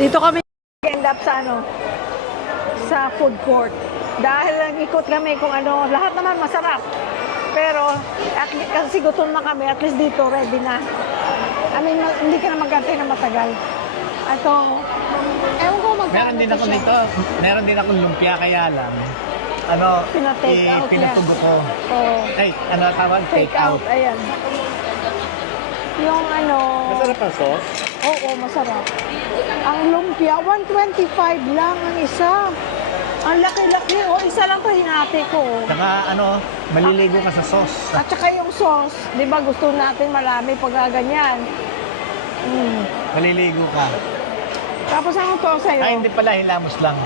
Dito kami end up sa sa food court. Dahil nag-ikot kami kung lahat naman masarap. Pero kasi gutom na kami, at least dito ready na. I mean, hindi ka na mag-antay na matagal. Ewan ko magkano siya. Meron din ako lumpia, kaya lang. Pina-take out Pinatugo ko. Oo. Ay, tawag? Take out, ayan. Yung Masarap ang sauce? Oo, masarap. Ang lumpia, 125 lang ang isa. Ang laki-laki. Isa lang to hinati ko. Saka maliligo ka sa sauce. At saka yung sauce, di ba gusto natin marami pag ganyan. Maliligo ka. Tapos ano to sa'yo? Ay, hindi pala, hilamos lang.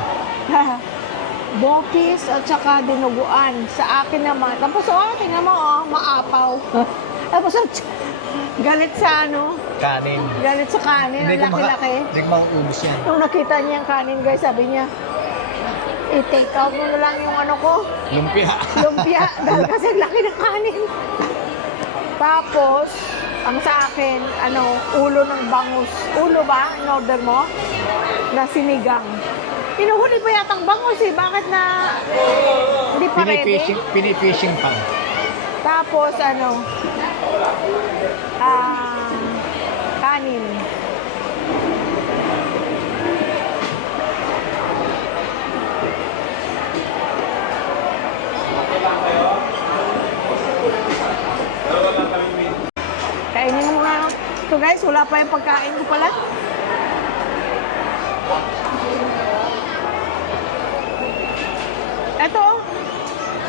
Bokis at saka dinuguan. Sa akin naman. Tapos tingnan mo, maapaw. Tapos galit sa Kanin. galit sa kanin. Ang laki-laki. Hindi ko mauubos yan. Nung nakita niya yung kanin, guys, sabi niya, i-take out mo na lang yung ko. Lumpia. Lumpia. Dahil kasi ang laki ng kanin. Tapos, ang sa akin, ulo ng bangus. Ulo ba? In-order mo? Na sinigang. Inuhuli pa yatang bangus eh. Bakit na hindi pa ready? Pinifishing pa. Tapos, kanin. Kainin mo nga. Ito guys, wala pa yung pagkain ko pala. Eto,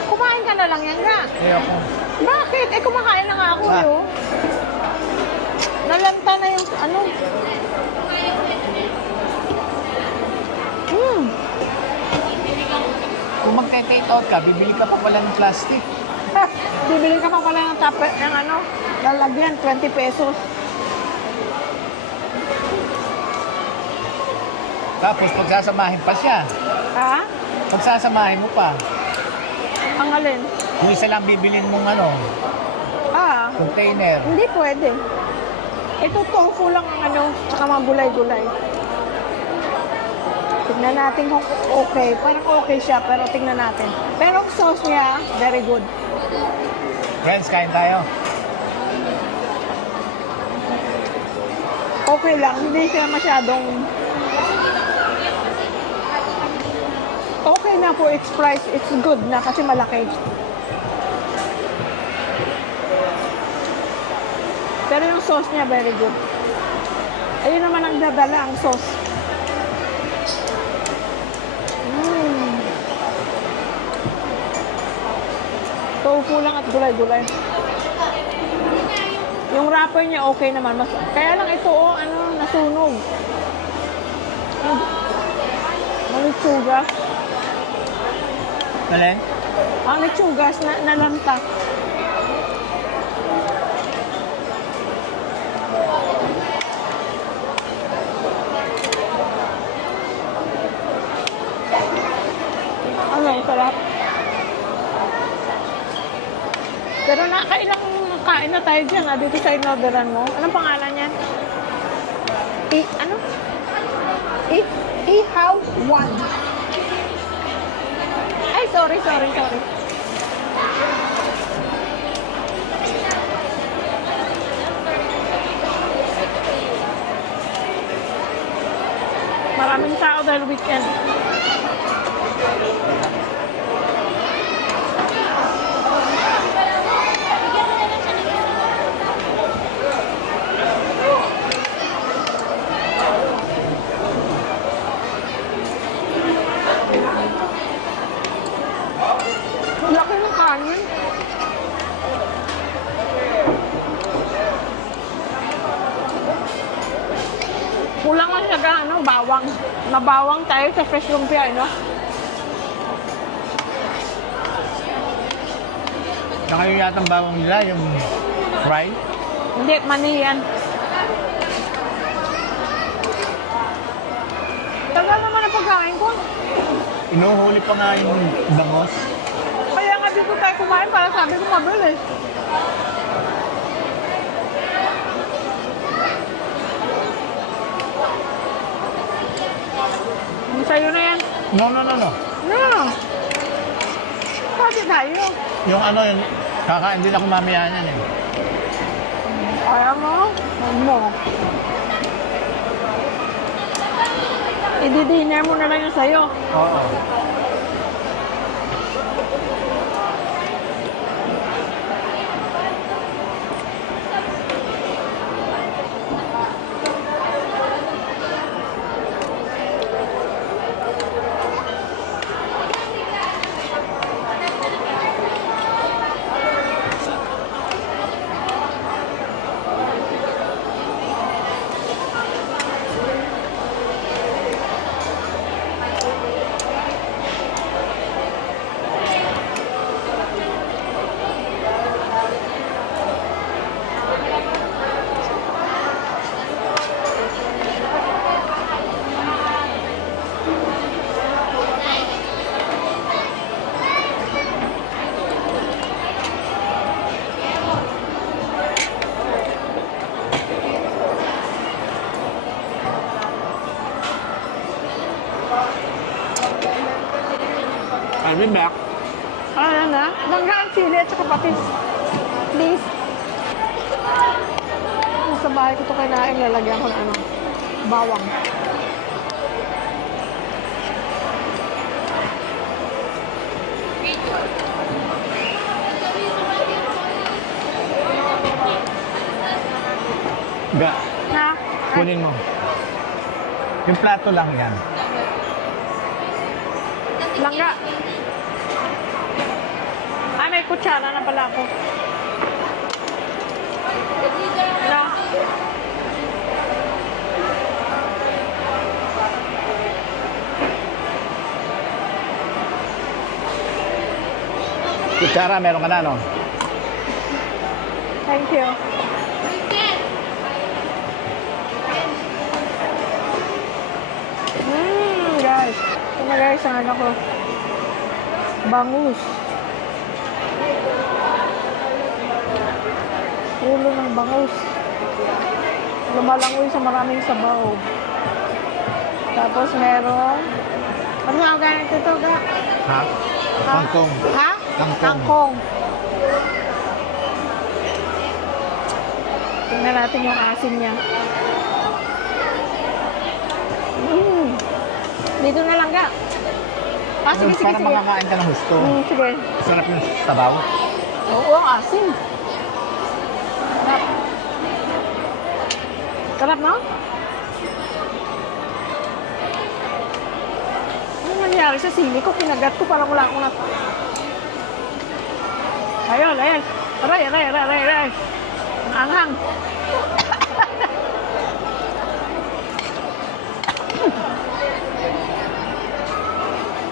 kumain ka na lang yan nga. Ayoko. Bakit? Kumakain na nga ako yun. Nalanta na yung Kung magte-take out ka, bibili ka pa pala ng plastic. Bibili ka pa pala ng lalagyan, 20 pesos. Tapos pagsasamahin pa siya. Ha? Pagsasamahin mo pa. Ang alin? Kung isa lang bibilin mong container. Hindi pwede. Ito tofu lang ang tsaka mga gulay-gulay. Tignan natin kung okay. Parang okay siya, pero tignan natin. Pero ang sauce niya, very good. Friends, kain tayo. Okay lang, hindi siya masyadong... Okay na for its price, it's good na kasi malaki. Pero yung sauce niya, very good. Ayun naman ang dadala, ang sauce. Tofu lang at gulay-gulay. Yung wrapper niya okay naman. Kaya lang ito, nasunog. Manitsugas. Alin? Ang nitsugas na nalanta. Sarap. Pero nakailang kain na tayo dyan, dito sa inorderan mo. Anong pangalan niyan? Ihaw 1. Ay, sorry. Maraming tao dahil weekend. Laki ng kanin. Kulang lang siya bawang. Nabawang tayo sa fresh lumpia, Saka yung yatang bawang nila, yung fry. Hindi, mani yan. Tagal naman ang pagkain ko. Inuhuli pa nga yung bangos. Kaya nga dito tayo kumain para sabi ko mabilis. Sa'yo na yan. No. No. Pati tayo. Yung ano, yung kakain din ako mamaya yan eh. Ayaw mo? Huwag mo. I-dinner mo na lang yung sa'yo. Oo. I'll be back. Ano na? Langgaan sili at saka patis. Please. Sa bahay ko ito kinain, lalagyan ko ng ano, bawang. Ga, Na? kunin mo. Yung plato lang yan. Langga. Ah, may kutsara na pala ako. Na? Kutsara, meron ka na, no? Thank you. Guys. Ito na guys, ang ano ko. Bangus. Ulo ng bangus. Lumalangoy sa maraming sabaw. Tapos meron... Ano nga ganit ito, ga? Ha? Kangkong. Ha? Kangkong. Kangkong. Tingnan natin yung asin niya. Dito na lang, ga. Ah, sige, sige, Para sige. makakain ka ng gusto. Sige. Sarap yung sabaw. Oo, ang asin. Sarap. Sarap, no? Ano nangyari sa sili ko? Kinagat ko, parang wala akong nat... Ayun, ayun. Aray. Ang anghang.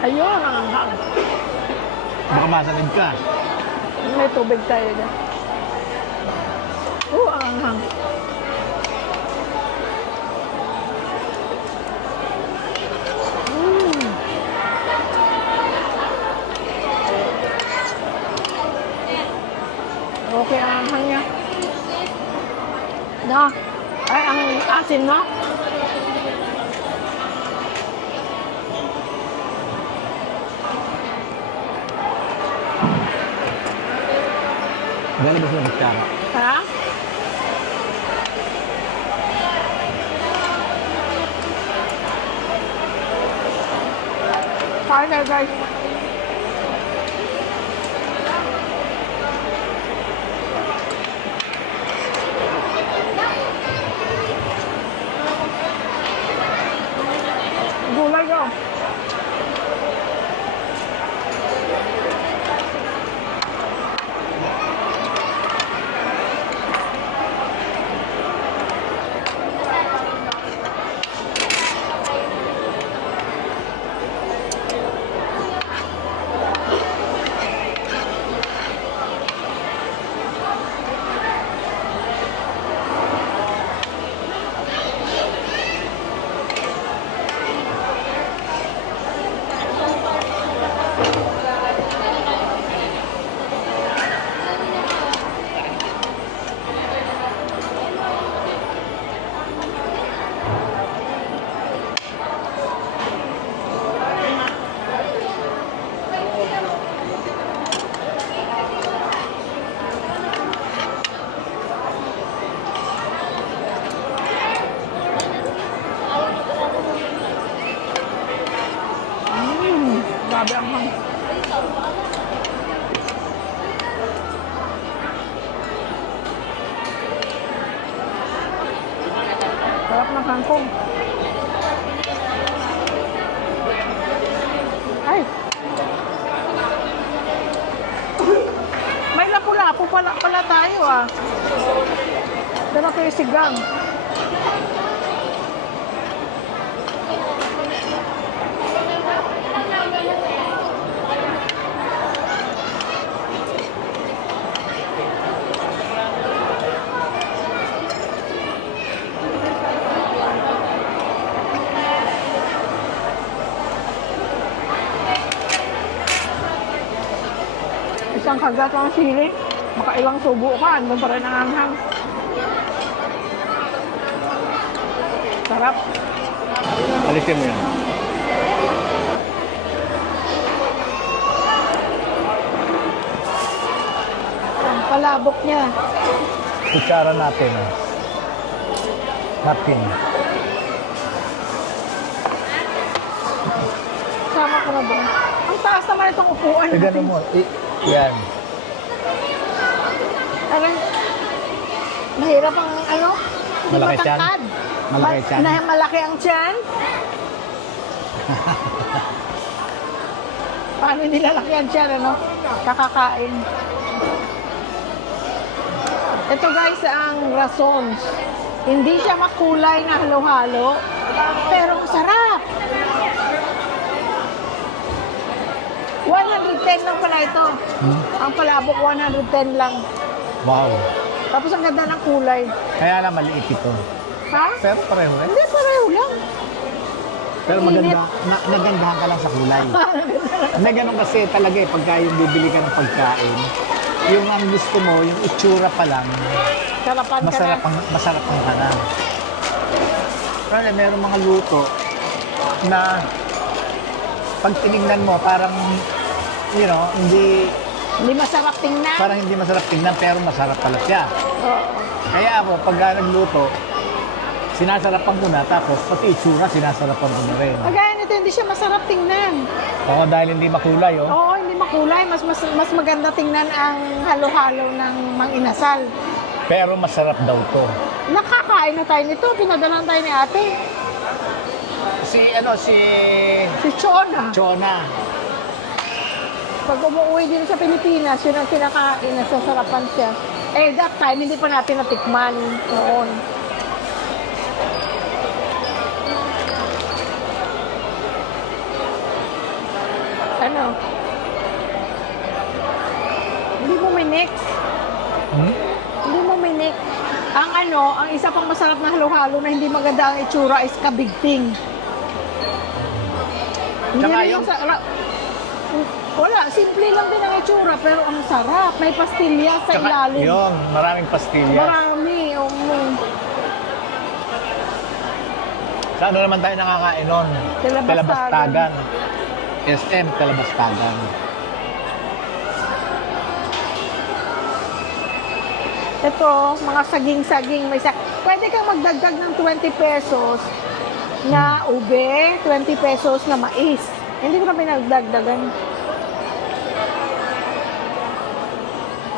Ayun, ang anghang. Baka masalid ka. May tubig tayo dyan. Ang anghang. Okay, ang anghang niya. Na. Ay, ang asin, no? Lalabas mo ng kutsara. Ha? Kain na, guys. Gulay ko. Grabe ang hang. Sarap ng kangkong. Ay! May lapu-lapu pala tayo ah. Pero ito yung sigang. Isang kagat ng sili, makailang subo ka, andun pa rin ang anghang. Sarap. Alisin mo yan. Ang palabok niya. Kutsara natin. Napkin. Sama ko na doon. Ang taas naman itong upuan Eh, natin. ganun mo. Yan. Aray, mahirap ang ano? Hindi Malaki tiyan? matangkad. Malaki tiyan? Malaki ang tiyan? Paano nilalaki ang tiyan, ano? Kakakain. Ito guys, ang rasons. Hindi siya makulay na halo-halo, pero ang sarap. 110 lang pala ito. Ang palabok, 110 lang. Wow. Tapos ang ganda ng kulay. Kaya lang maliit ito. Ha? Pero pareho eh. Hindi, pareho lang. Pero maganda, nagandahan ka lang sa kulay. Na ganun kasi talaga eh, pagka yung bibili ka ng pagkain, yung ang gusto mo, yung itsura pa lang, Sarapan ka na. masarap ang ka na. Kasi meron mga luto na pag tinignan mo, parang, you know, Hindi masarap tingnan. parang hindi masarap tingnan, pero masarap pala siya. Oo. Kaya ako, pag nagluto, sinasarapan ko na, tapos pati itsura, sinasarapan ko na rin. Kagaya nito, hindi siya masarap tingnan. Oo, dahil hindi makulay, oh. Oo, hindi makulay. Mas maganda tingnan ang halo-halo ng mang-inasal. Pero masarap daw to. Nakakain na tayo nito. Pinadalan tayo ni ate. Si Si Chona. Chona. Pag umuwi din sa Pilipinas, yun ang kinakain. Nasasarapan siya. Eh, that time, hindi pa natin natikman noon. Ano? Hindi mo may next. Hindi mo may next. Ang ang isa pang masarap na halo-halo na hindi maganda ang itsura is kabigting. Hindi Tsaka rin yung- wala, simple lang din ang itsura, pero ang sarap. May pastilya sa ilalim. Yun, maraming pastilya. Marami. Sa ano naman tayo nakakain nun? Telebastagan. SM, Telebastagan. Ito, mga saging-saging. Pwede kang magdagdag ng 20 pesos na ube, 20 pesos na mais. Hindi ko na pinagdagdagan.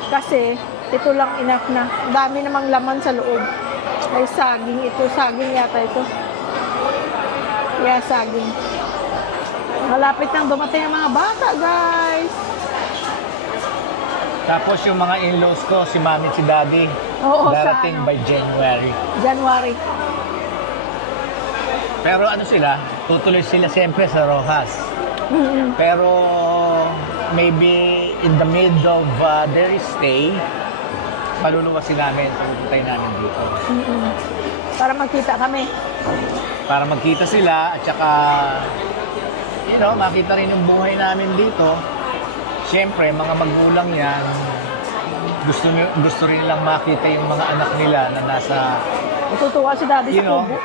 Kasi, ito lang enough na. Dami namang laman sa loob. May saging ito. Saging yata ito. Yeah, saging. Malapit nang dumating ang mga bata, guys. Tapos yung mga in-laws ko, si mami at si daddy, Oo, darating sa by January. January. Pero ano sila, tutuloy sila siyempre sa Rojas. Mm-mm. Pero maybe in the mid of their stay, paluluwasin namin, palututin namin dito. Mm-mm. Para magkita kami. Para magkita sila at saka, you know, makita rin yung buhay namin dito. Siyempre, mga magulang yan, gusto rin nilang makita yung mga anak nila na nasa, Matutuwa si Daddy you sa know, kubo.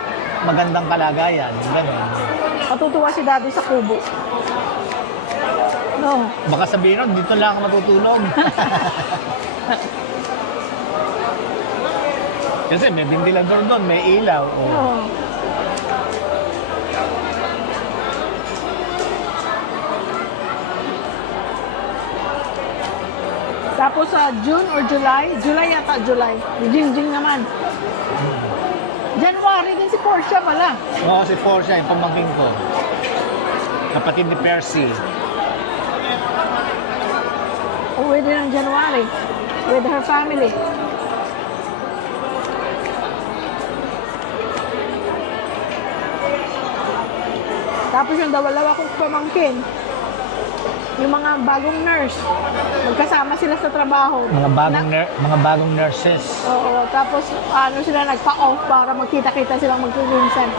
magandang kalagayan. Ganun. Matutuwa si Daddy sa kubo. No. Baka sabihin nun, dito lang ako matutulog. Kasi may ventilador doon, may ilaw. Oh. No. Tapos sa June or July, July yata, July. Jingjing naman. January din si Portia pala. Oo, si Portia, yung pamangkin ko. Kapatid ni Percy. Uwi din ng January with her family. Tapos yung dalawa kong pamangkin, yung mga bagong nurse, magkasama sila sa trabaho. Mga bagong nurses. Oo, tapos ano sila nagpa-off para magkita-kita silang magkukunsan.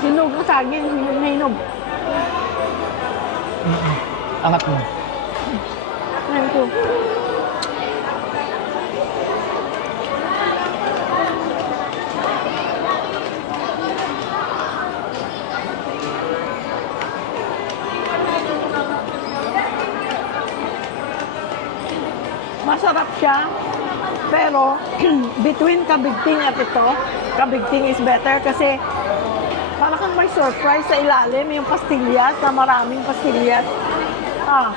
Hinog na saging, hinog na hinog. Angat mo. Thank you. Masarap siya, pero between kabigting at ito, kabigting is better kasi parang kang may surprise sa ilalim, yung pastillas, na maraming pastillas. Ah.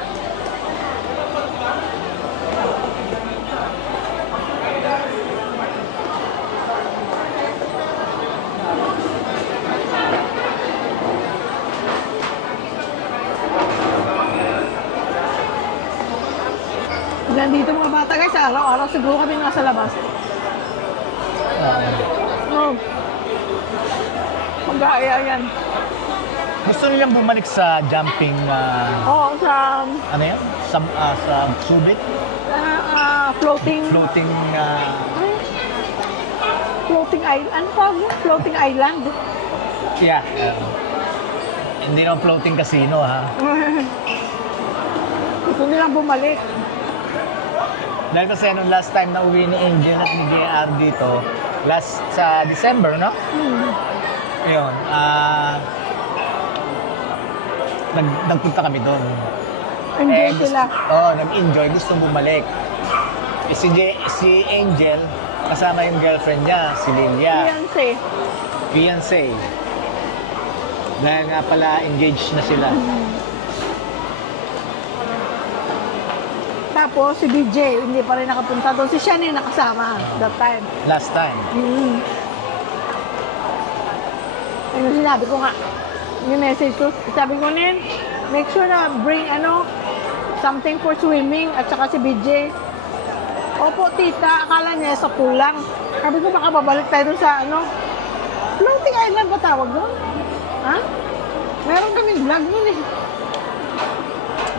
Nandito mga bata guys, araw-araw siguro kami nasa labas. No. Mag-aaya yan. Gusto nilang bumalik sa jumping, Oo, sa ano yan? Sa Subic? floating Floating, floating island. Ano tawag yun? Floating island. yeah. Hindi naman floating casino, ha? Gusto nilang bumalik. Dahil kasi nung last time na uwi ni Angel at ni JR dito, sa December, no? Yun, nagpunta kami doon. Enjoy sila. Oo, nag-enjoy. Gusto bumalik. Si Angel, kasama yung girlfriend niya, si Lilia. Fiancé. Dahil nga pala, engaged na sila. Tapos si BJ, hindi pa rin nakapunta doon. Si Shani nakasama that time. Last time. Ano sinabi ko nga, yung message ko, sabi ko nin, make sure na bring something for swimming at saka si BJ. Opo, tita, akala niya sa kulang. Sabi ko, baka babalik tayo doon sa floating island ba tawag doon? Ha? Meron kaming vlog nun eh.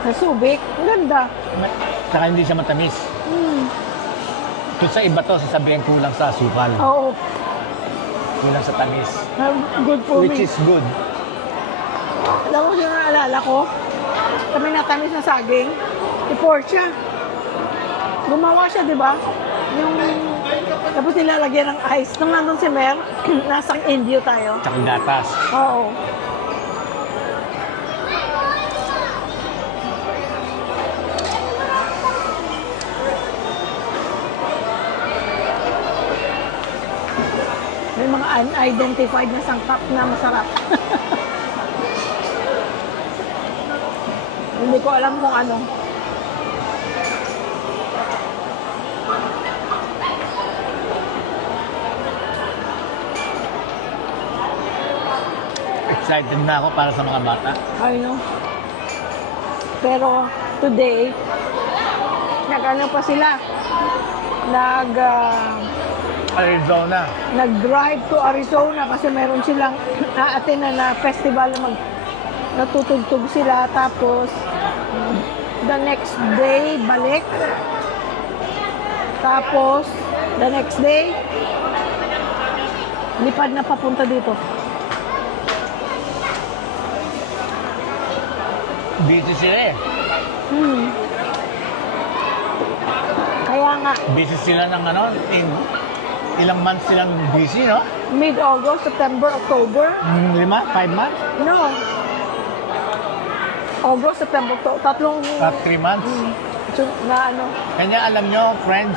Sa Subic, ang ganda. Saka hindi siya matamis. Kung sa iba to, sasabihin kulang sa asukal. Oo. Kulang sa tamis. Good for Which me. is good. Alam mo, yung naalala ko, kami natamis na saging, si Portia. Gumawa siya, di ba? Yung, tapos nilalagyan ng ice. Nung nandun si Mer, nasang Indio tayo. Tsaka gatas. Oo. May mga unidentified na sangkap na masarap. Hindi ko alam kung ano. Excited na ako para sa mga bata. I know. Pero today, nag-ano pa sila? Arizona. Nag-drive to Arizona kasi meron silang na-attend na festival na natutugtog sila. Tapos, the next day, balik. Tapos, the next day, lipad na papunta dito. Busy sila eh. Kaya nga, Busy sila ng ilang months silang busy, no? mid-August, September, October. 5 months? No. August, September, October. Tatlong 3 months? na ano. Kanya alam nyo, friends,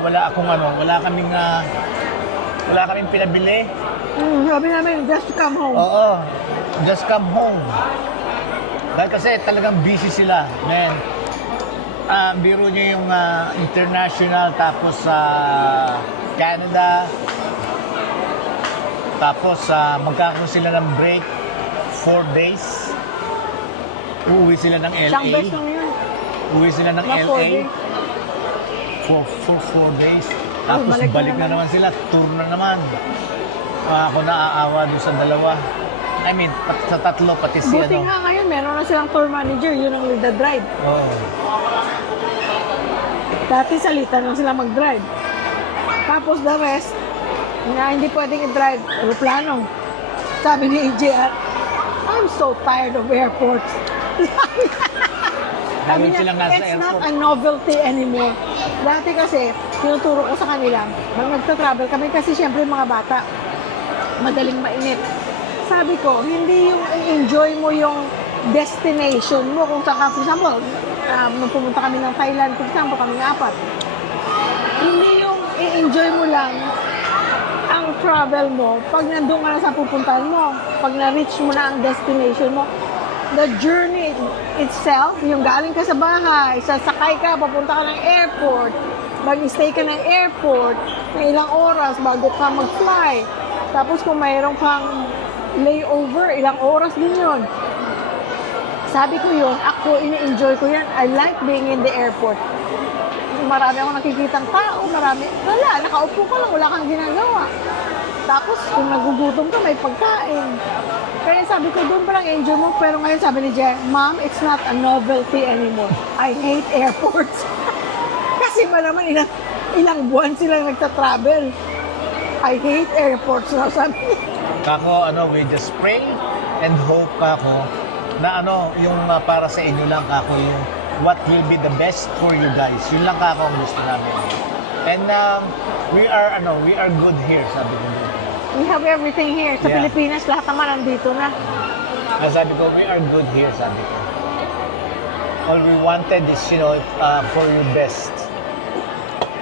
wala kaming Wala kaming pinabili. Sabi namin, just come home. Oo. Just come home. Dahil kasi talagang busy sila. Man, biro niyo yung international, tapos sa Canada, tapos magkakaroon sila ng break 4 days. Uuwi sila ng LA. Isang beses lang yun. Uuwi sila ng Mga 4 LA days. for 4 days. Tapos balik balik na na naman sila. Tour na naman. Ako naaawa doon sa dalawa. I mean, sa tatlo, pati si Buti nga ngayon, meron na silang tour manager, yun ang lead the drive. Oo. Dati salita lang sila mag-drive. Tapos the rest, na hindi pwedeng i-drive, aeroplano. Sabi ni AJR, I'm so tired of airports. Lagi silang nasa it's not airport. a novelty anymore. Dati kasi, tinuturo ko sa kanila, pag nagta-travel kami kasi syempre mga bata, madaling mainit. Sabi ko, hindi yung enjoy mo yung destination mo kung saan ka, for example, nung pumunta kami ng Thailand, for example, kami ng 4. Hindi yung i-enjoy mo lang ang travel mo pag nandun ka na sa pupuntahan mo, pag na-reach mo na ang destination mo. The journey itself, yung galing ka sa bahay, sasakay ka, papunta ka ng airport, mag-stay ka ng airport, ng ilang oras bago ka mag-fly. Tapos kung mayroon kang layover, ilang oras din yun. Sabi ko yun, ako, ini-enjoy ko yan. I like being in the airport. Marami akong nakikitang tao, marami. Wala, nakaupo ka lang, wala kang ginagawa. Tapos, kung nagugutom ka, may pagkain. Kaya sabi ko, doon pa lang enjoy mo. Pero ngayon sabi ni Jer, Mom, it's not a novelty anymore. I hate airports. Kasi naman ilang buwan silang nagta-travel. I hate airports na sabi niya. Kako, we just pray and hope kako na yung para sa inyo lang kako yung what will be the best for you guys. Yun lang kako ang gusto namin. And we are good here, sabi ko. We have everything here. Sa Yeah. Pilipinas, lahat naman nandito na. Sabi ko, we are good here, sabi ko. All we wanted is, for your best.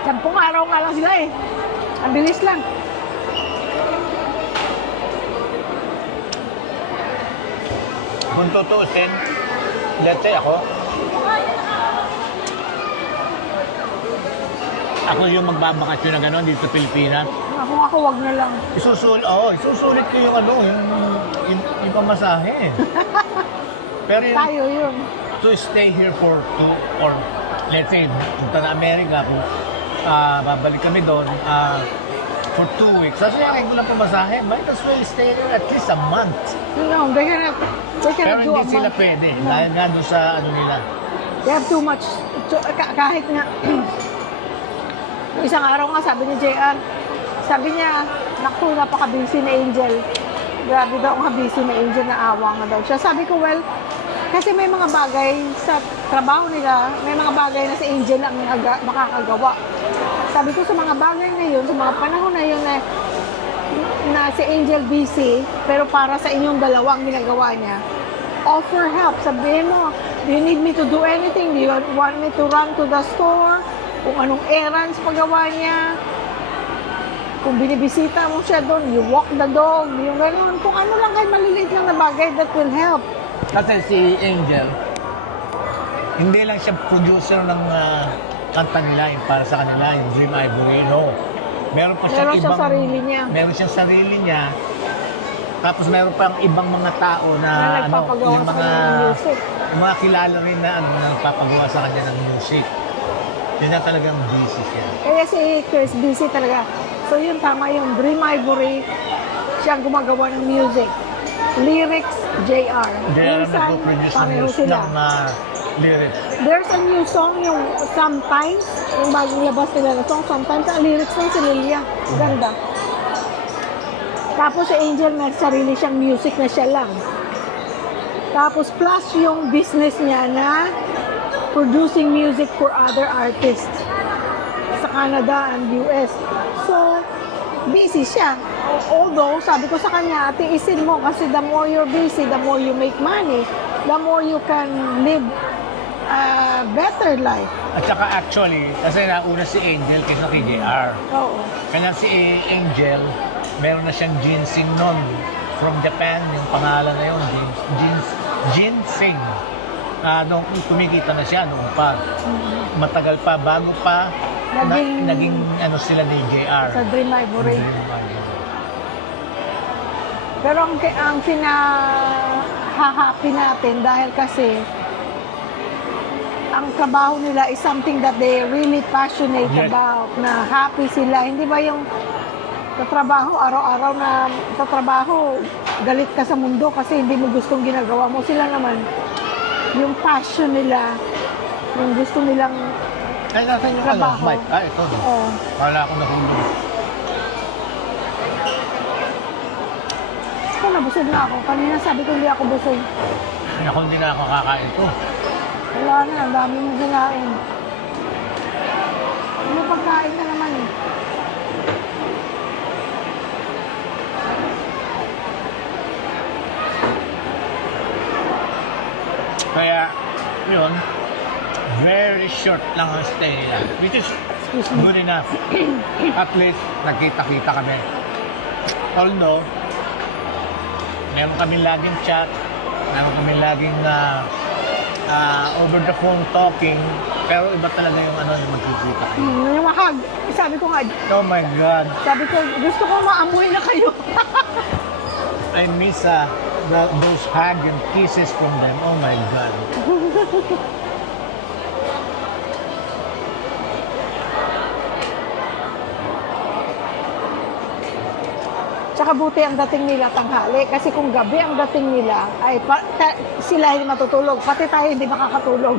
10 araw nga lang sila eh. Ang bilis lang. Kung tutuusin, let's say ako yung magbabakasyon na gano'n dito sa Pilipinas. Ako wag na lang. Isusulit ko yung yung pamasahe. Pero Tayo yun. to stay here for 2 or let's say, punta na Amerika, kung babalik kami doon for 2 weeks. Sasayakin ko lang pamasahe, might as well stay there at least a month. They Pero cannot do a hindi sila month. pwede, No. dahil nga doon sa nila. They have too much. Kahit nga, isang araw nga sabi ni JR, sabi niya, naku, napaka-busy na Angel. Grabe daw nga busy na Angel, na awa nga daw siya. Sabi ko, well, kasi may mga bagay sa trabaho nila, may mga bagay na si Angel ang makakagawa. Sabi ko sa mga bagay na yun, sa mga panahon na yun na si Angel busy, pero para sa inyong dalawang ginagawa niya, offer help. Sabihin mo, do you need me to do anything? Do you want me to run to the store? Kung anong errands pagawa niya? Kung binibisita mo siya doon, you walk the dog, yung gano'n. Kung ano lang kayo maliliit lang na bagay that will help. Kasi si Angel, hindi lang siya producer ng kanta nila, yung para sa kanila, yung Dream Ivory, no. Meron pa siyang Meron siyang sarili niya. Meron siyang sarili niya. Tapos meron pa ibang mga tao Na na, nagpapagawa yung sa mga, kanya ng music. yung mga kilala rin na, na nagpapagawa sa kanya ng music. Yun na talagang busy siya. Kaya si Chris busy talaga. So yun, tama yung Dream Ivory, siya ang gumagawa ng music. Lyrics, JR. Kaya Minsan, nagpo-produce ng pareho music sila. ng lyrics. There's a new song, yung Sometimes, yung bagong labas nila na song, Sometimes, ang lyrics ng si Lilia. Ganda. Tapos si Angel, may sarili siyang music na siya lang. Tapos plus yung business niya na producing music for other artists sa Canada and US. So, busy siya. Although, sabi ko sa kanya, tiisin mo kasi the more you're busy, the more you make money, the more you can live better third life. At saka actually, kasi nauna si Angel kaysa kay JR. Oo. Kaya si Angel, meron na siyang ginseng nun from Japan, yung pangalan na yun, ginseng. Nung kumikita na siya noon pa. Matagal pa, bago pa naging ano sila ni JR. Sa Dream Ivory. Pero ang pinahahappy natin dahil kasi ang trabaho nila is something that they really passionate Yes. about, na happy sila. Hindi ba yung tatrabaho, araw-araw na tatrabaho, galit ka sa mundo kasi hindi mo gustong ginagawa mo. Sila naman, yung passion nila, yung gusto nilang Ay, nasan yung trabaho. Mike? Ito. Oh, Wala ako nahulog. ako nabusog na ako. Kanina sabi ko hindi ako busog. Ako hindi na ako kakain ito. Wala na, ang dami mo ginain. Ano pagkain na naman eh. Kaya, yun, very short lang ang stay nila. Which is Excuse me. good enough. At least, nagkita-kita kami. Although, meron kami laging chat, meron kami laging over the phone talking, pero iba talaga yung ano, yung magkikita kayo. Yung mahag. Sabi ko nga, Oh my God, sabi ko, gusto ko maamoy na kayo. I miss those hug and kisses from them. Oh my God. Tsaka buti ang dating nila tanghali. Kasi kung gabi ang dating nila, ay sila hindi matutulog. Pati tayo hindi makakatulog.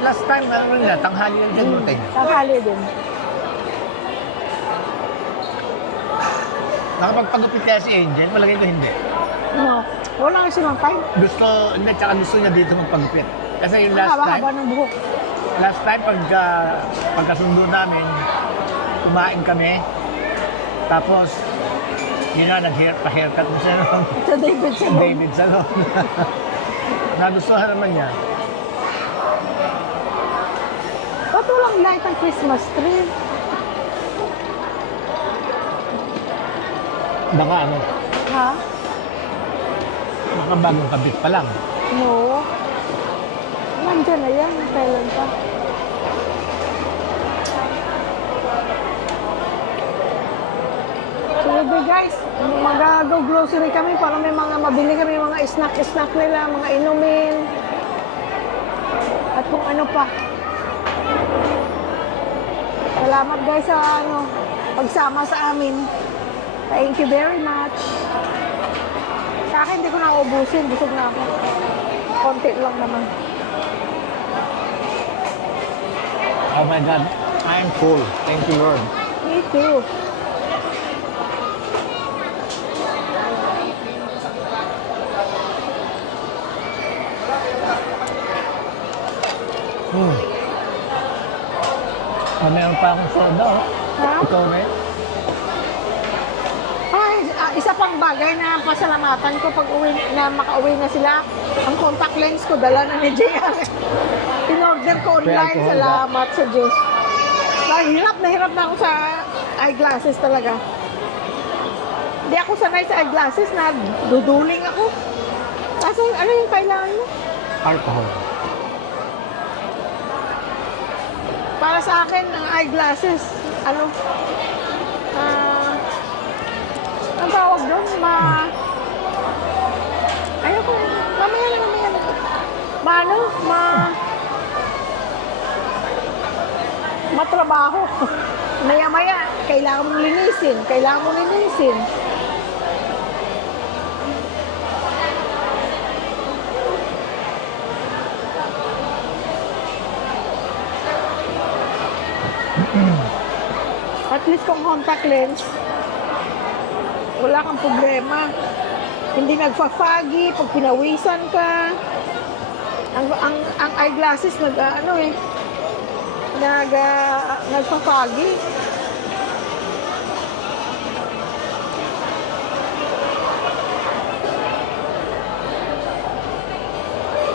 Last time, ano nila, tanghali lang siya dumating. Tanghali din. Nakapagpagupit kaya si Angel, malagay ko hindi. No, wala nga silang time. Tsaka gusto niya dito magpagupit. Kasi yung Ang haba-haba ng buhok. last time pagkasundo namin, kumain kami. Tapos, yun na, pa-haircut mo siya nung Sa David Salon. David Salon. Nagustuhan naman niya. Ba't walang light ang Christmas tree? Baka ano, Ha? baka bagong kabit pa lang. No. Nandiyan na yan. Kailan pa? Sige guys, mag-go grocery kami para may mga mabili kami, mga snack nila, mga inumin. At kung ano pa. Salamat guys sa pagsama sa amin. Thank you very much. Sa akin, hindi ko na ubusin. Busog na ako. Konti lang naman. Oh my God, I'm full. Thank you, Lord. Me too. Meron pa akong soda, oh. Ha? Ikaw na Ay, isa pang bagay na pasalamatan ko pag makauwi na sila. Ang contact lens ko, dala na ni JR. In-order ko online. alcohol ba? Salamat sa Diyos. Na hirap na ako sa eyeglasses talaga. Hindi ako sanay sa eyeglasses na duduling ako. Kasi ano yung kailangan mo? Alcohol. Para sa akin, ang eyeglasses, ang tawag doon, ayoko, mamaya na. Matrabaho. Maya-maya, kailangan mong linisin. At least kung contact lens, wala kang problema. Hindi nagfa-foggy pag pinawisan ka. Ang eyeglasses nagfa-foggy.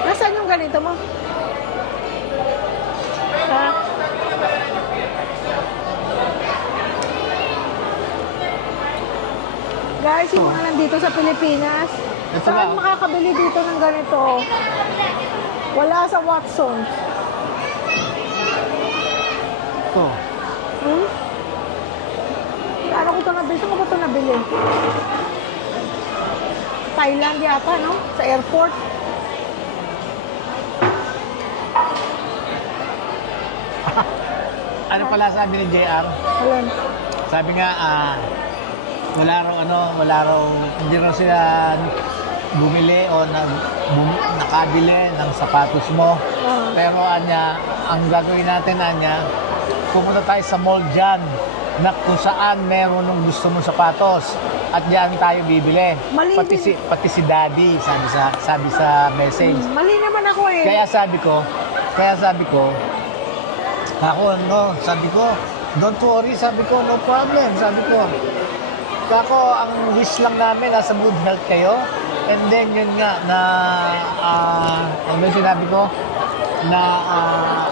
Nasaan yung ganito mo? Guys, yung mga nandito sa Pilipinas, Ito saan ba? makakabili dito ng ganito? Wala sa Watsons. Ito. Hmm? Ano ko ito nabili? Saan ko ba ito nabili? Thailand yata, no? Sa airport. Ano pala sabi ni JR? Alam. Sabi nga, wala raw, hindi raw sila bumili o nakabili ng sapatos mo. Ah. Pero anya, ang gagawin natin anya, pumunta tayo sa mall dyan na kung saan meron ng gusto mong sapatos at diyan tayo bibili. Mali Pati din. si Daddy sabi sa message. Mali naman ako eh. Kaya sabi ko, sabi ko, don't worry, sabi ko, no problem, sabi ko. Kako, ang wish lang namin, nasa good health kayo. And then, yun nga, na, ano yung sinabi ko, na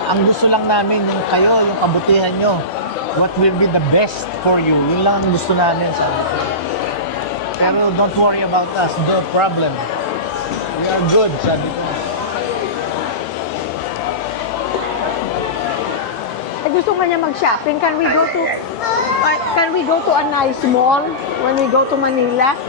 ang gusto lang namin, yung kayo, yung kabutihan nyo. What will be the best for you? Yun lang ang gusto namin, sabi ko. Pero don't worry about us, no problem. We are good, sabi ko. Eh, gusto nga niya mag-shopping. Can we go to a nice mall when we go to Manila?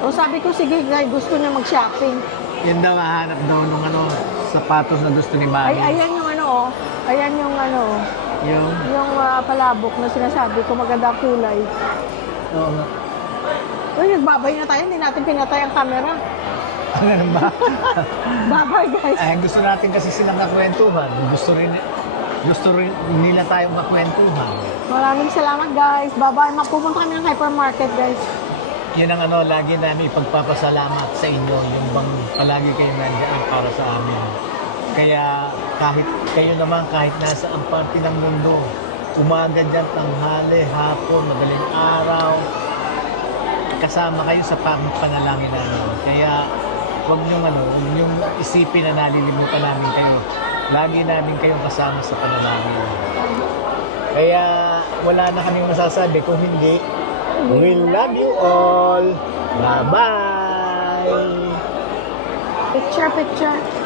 O sabi ko, sige, guys, gusto niya mag-shopping. Yan daw, hahanap daw nung sapatos na gusto ni Ay, Mami. ayan yung ano, oh. Ayan yung ano, oh. Yung, Yung palabok na sinasabi ko, maganda kulay. oo nga. Uy, nagbabay na tayo. Hindi natin pinatay ang camera. Ano ba? Babay, guys. Ay, gusto natin kasi silang kakwentuhan. Gusto rin nila tayong kakwentuhan. Maraming salamat, guys. Bye-bye. Magpupunta kami ng hypermarket, guys. Yan ang lagi namin ipagpapasalamat sa inyo. Yung bang palagi kayo nandiyan para sa amin. Kaya kahit kayo naman, kahit nasa ang parte ng mundo, umaga dyan, tanghali, hapon, madaling araw, kasama kayo sa panalangin namin. Kaya huwag niyong isipin na nalilimutan namin kayo. Lagi namin kayong kasama sa panalangin. Kaya wala na kaming masasabi kung hindi, we love you all. Bye-bye! Picture.